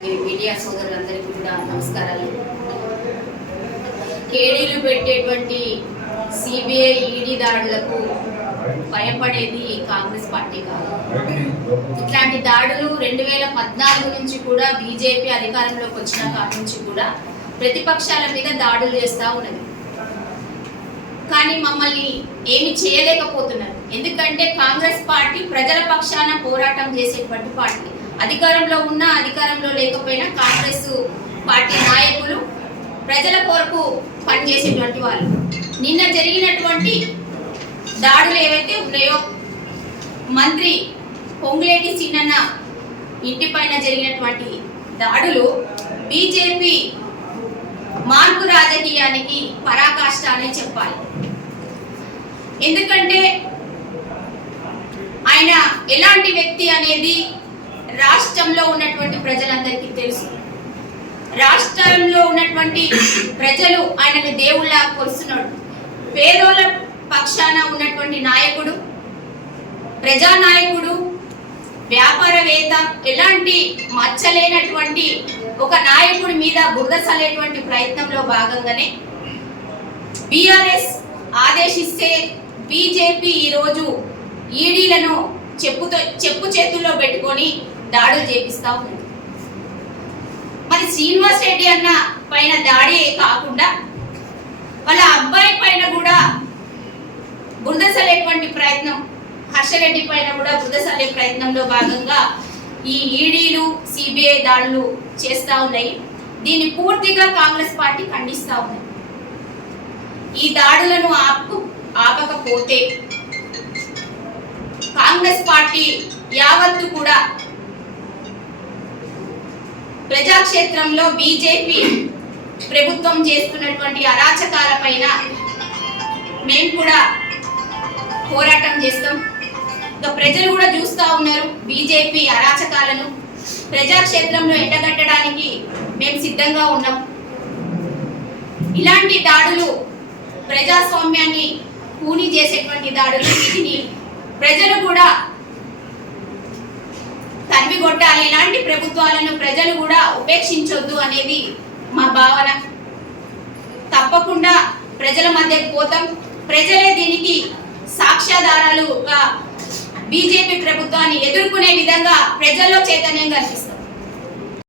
Media సోదరులందరికీ కూడా నమస్కారాలు. కేడీలు పెట్టేటువంటి సిబిఐ ఈడీ దాడులకు భయపడేది కాంగ్రెస్ పార్టీ కాదు. ఇట్లాంటి దాడులు రెండు వేల పద్నాలుగు నుంచి కూడా బీజేపీ అధికారంలోకి వచ్చిన కాడి నుంచి కూడా ప్రతిపక్షాల మీద దాడులు చేస్తూ ఉన్నది. కానీ మమ్మల్ని ఏమి చేయలేకపోతున్నారు. ఎందుకంటే కాంగ్రెస్ పార్టీ ప్రజల పక్షాన పోరాటం చేసేటువంటి పార్టీ. అధికారంలో ఉన్నా అధికారంలో లేకపోయినా కాంగ్రెస్ పార్టీ నాయకులు ప్రజల కొరకు పనిచేసేటువంటి వాళ్ళు. నిన్న జరిగినటువంటి దాడులు ఏవైతే ఉన్నాయో మంత్రి పొంగులేటి సీనన్న ఇంటిపైన జరిగినటువంటి దాడులు బీజేపీ మార్పు రాజకీయానికి పరాకాష్ట అనే చెప్పాలి. ఎందుకంటే ఆయన ఎలాంటి వ్యక్తి అనేది రాష్ట్రంలో ఉన్నటువంటి ప్రజలందరికీ తెలుసు. రాష్ట్రంలో ఉన్నటువంటి ప్రజలు ఆయనను దేవుళ్ళ కొలుస్తున్నాడు. పేదోళ్ళ పక్షాన ఉన్నటువంటి నాయకుడు ప్రజానాయకుడు వ్యాపారవేత్త ఎలాంటి మచ్చలేనటువంటి ఒక నాయకుడి మీద బురదసలేటువంటి ప్రయత్నంలో భాగంగానే బీఆర్ఎస్ ఆదేశిస్తే బీజేపీ ఈరోజు ఈడీలను చెప్పుతో చెప్పు చేతుల్లో పెట్టుకొని దాడులు చేపిస్తా ఉంది మరి శ్రీనివాస్ రెడ్డి అన్న పైన దాడి కాకుండా వాళ్ళ అబ్బాయి పైన కూడా బురదసలేటువంటి ప్రయత్నం హర్షరెడ్డి పైన కూడా బురదసలే ప్రయత్నంలో భాగంగా ఈ ఈడీలు సిబిఐ దాడులు చేస్తా ఉన్నాయి. దీన్ని పూర్తిగా కాంగ్రెస్ పార్టీ ఖండిస్తా ఉంది. ఈ దాడులను ఆపు ఆపకపోతే కాంగ్రెస్ పార్టీ యావత్తు కూడా ప్రజాక్షేత్రంలో బీజేపీ ప్రభుత్వం చేస్తున్నటువంటి అరాచకాల పైన మేము కూడా పోరాటం చేస్తాం. ఇంకా ప్రజలు కూడా చూస్తూ ఉన్నారు బీజేపీ అరాచకాలను. ప్రజాక్షేత్రంలో ఎండగట్టడానికి మేము సిద్ధంగా ఉన్నాం. ఇలాంటి దాడులు ప్రజాస్వామ్యాన్ని కూని చేసేటువంటి దాడులు వీటిని ప్రజలు కూడా తరిమి కొట్టాలి ఇలాంటి ప్రభుత్వాలను ఉపేక్షించొద్దు అనేది మా భావన. తప్పకుండా ప్రజల మధ్యకు పోతాం. ప్రజలే దీనికి సాక్ష్యాధారాలుగా బీజేపీ ప్రభుత్వాన్ని ఎదుర్కొనే విధంగా ప్రజల్లో చైతన్యం కల్పిస్తారు.